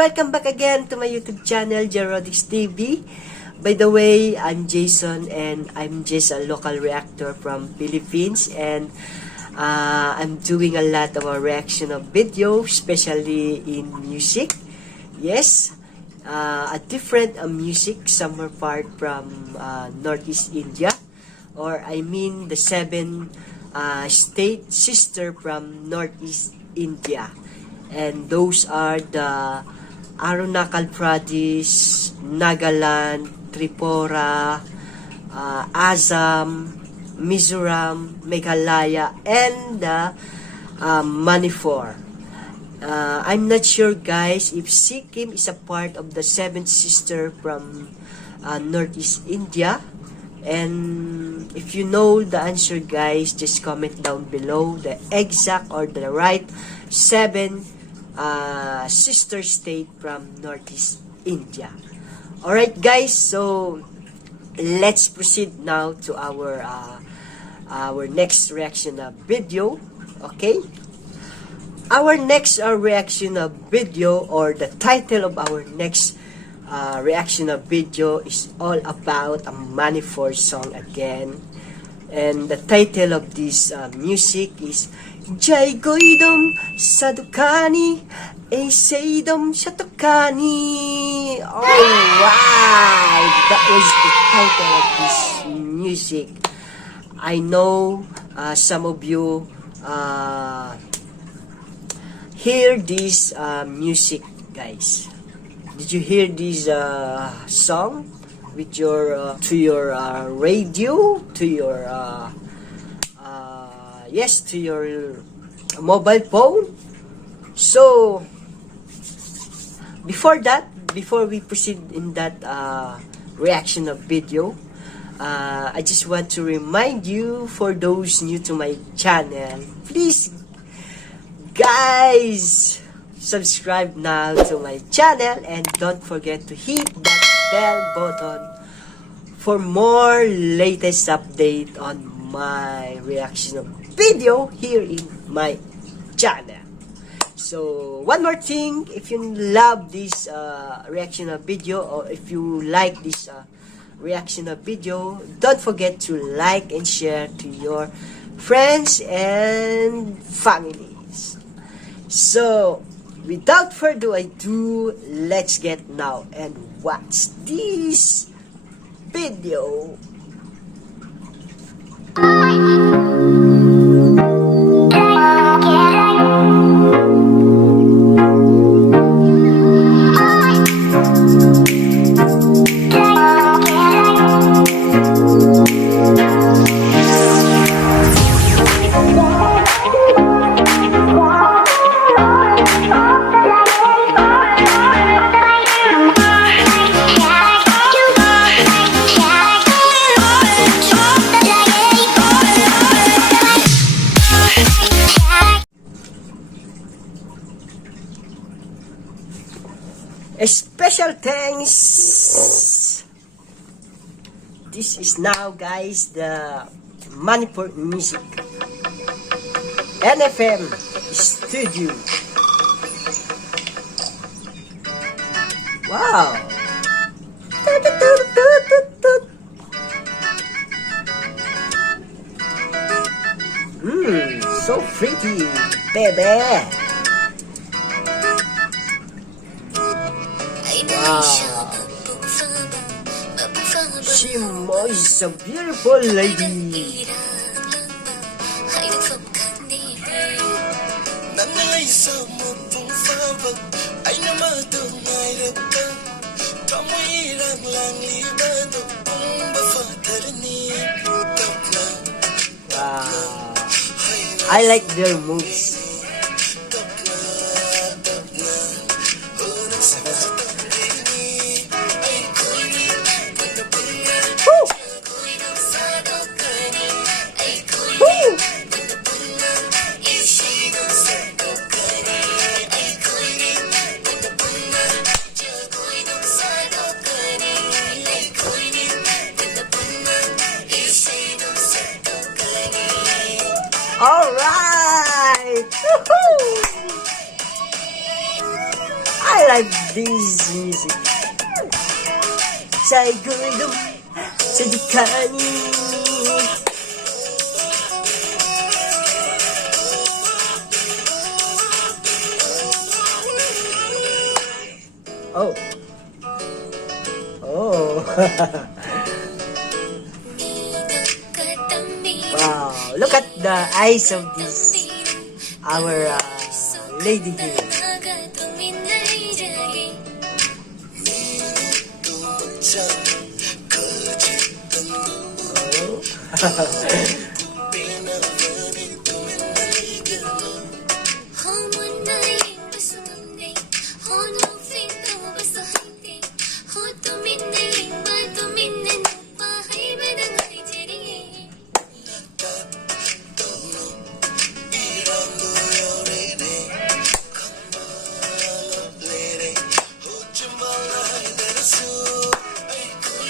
welcome back again to my YouTube channel, Jrowdixtv. By the way, I'm Jason and I'm just a local reactor from Philippines, and I'm doing a lot of a reaction of video, especially in music. Yes, a different music, some are part from Northeastindia, or I mean the 7 state sister from Northeastindia. And those are the Arunachal Pradesh, Nagaland, Tripura, Assam, Mizoram, Meghalaya, and Manipur. I'm not sure, guys, if Sikkim is a part of the 7th sister from Northeast India. And if you know the answer, guys, just comment down below the exact or the right 7 sister state from Northeast India. Alright, guys, so let's proceed now to our next reaction video. Okay, our next reaction video, or the title of our next reaction video, is all about a Manipurisong again. And the title of this music is Jagoidum Shadokani Eseidum Shaktokani. Alright, that was the title of this music. I know some of you hear this music, guys. Did you hear this song with your to your radio, to your yes, to your mobile phone? So before we proceed in that reaction of video, I just want to remind you, for those new to my channel, please, guys, subscribe now to my channel, and don't forget to hit that bell button for more latest update on my reaction of video here in my channel. So one more thing, if you love this reaction of video, or if you like this reaction of video, don't forget to like and share to your friends and families. So without further ado, let's get now and watch this video. A special thanks. This is now, guys, the Manipur music NFM studio. Wow. So pretty, baby. She is a beautiful lady. Wow. I like their moves. Alright! I like this music. Jagoidum Shadokani. Oh. Oh. Wow. Look at the eyes of this our lady here. Oh.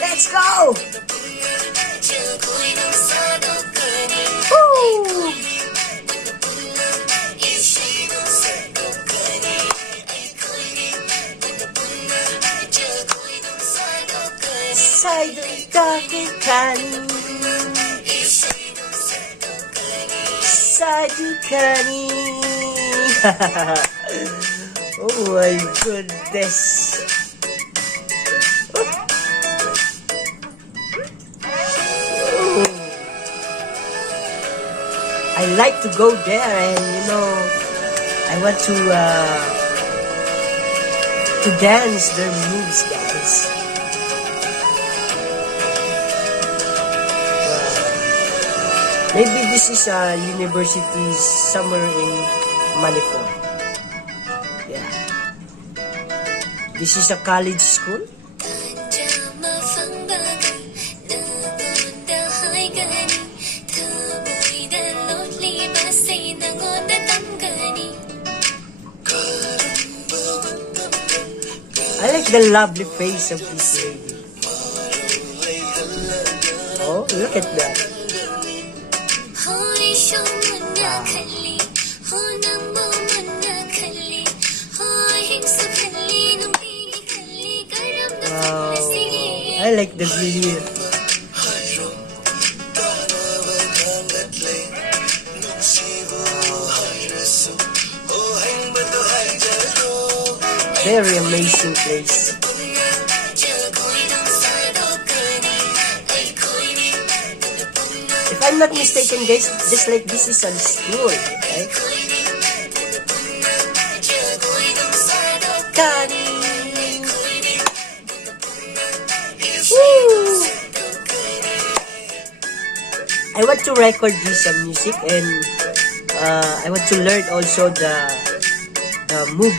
Let's go! Woo! Shadokani Shadokani. Oh my goodness. I like to go there, and I want to dance their moves, guys. Maybe this is a university somewhere in Manipuri. Yeah. This is a college school. I like the lovely face of this lady. Oh, look at that. Wow. I like the video. Very amazing place. If I'm not mistaken, guys, just like this is a school, right? Woo! I want to record this music, and I want to learn also the move,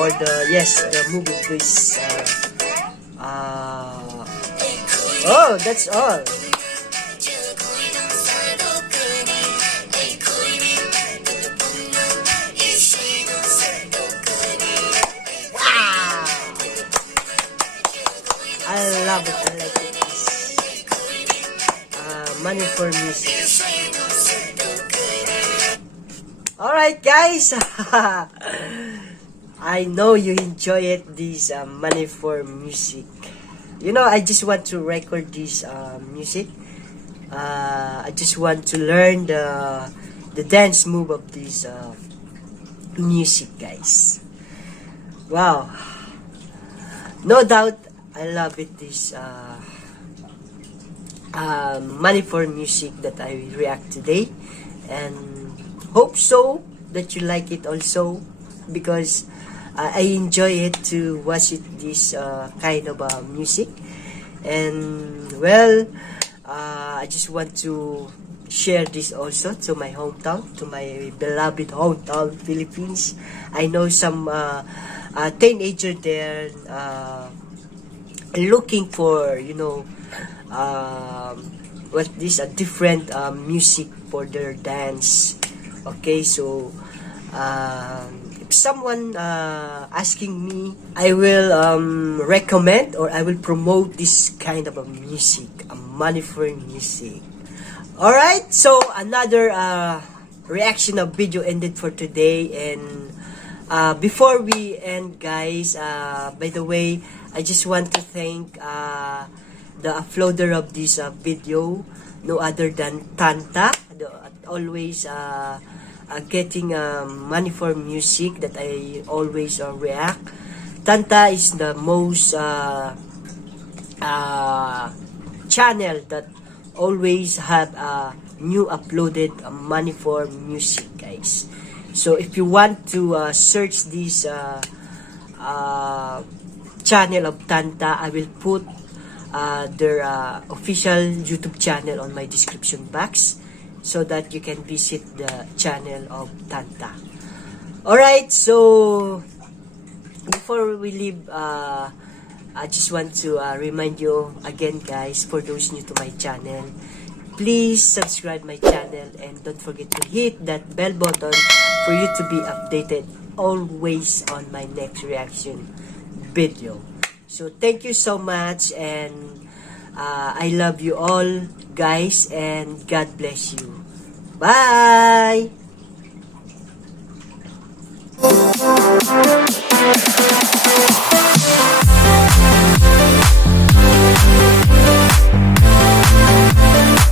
or the move of this. Oh, that's all. Wow! I love it. I like it. Money for music. Alright, guys. I know you enjoy it, this money for music. I just want to record this music. I just want to learn the dance move of this music, guys. Wow. No doubt, I love it, this money for music that I react today. And hope so that you like it also, because I enjoy it to watch this kind of music. And well, I just want to share this also to my hometown, to my beloved hometown, Philippines. I know some teenager there looking for, what this a different music for their dance. Okay, so if someone asking me, I will recommend, or I will promote this kind of a music, a money for music. Alright, so another reaction of video ended for today, and Before we end, guys, by the way, I just want to thank the uploader of this video, no other than Tantha, always getting money for music that I always react. Tantha is the most channel that always have new uploaded money for music, guys. So if you want to search this channel of Tantha, I will put their official YouTube channel on my description box so that you can visit the channel of Tantha. Alright, so before we leave, I just want to remind you again, guys, for those new to my channel, please subscribe my channel and don't forget to hit that bell button for you to be updated always on my next reaction video. So thank you so much, and I love you all, guys, and God bless you. Bye!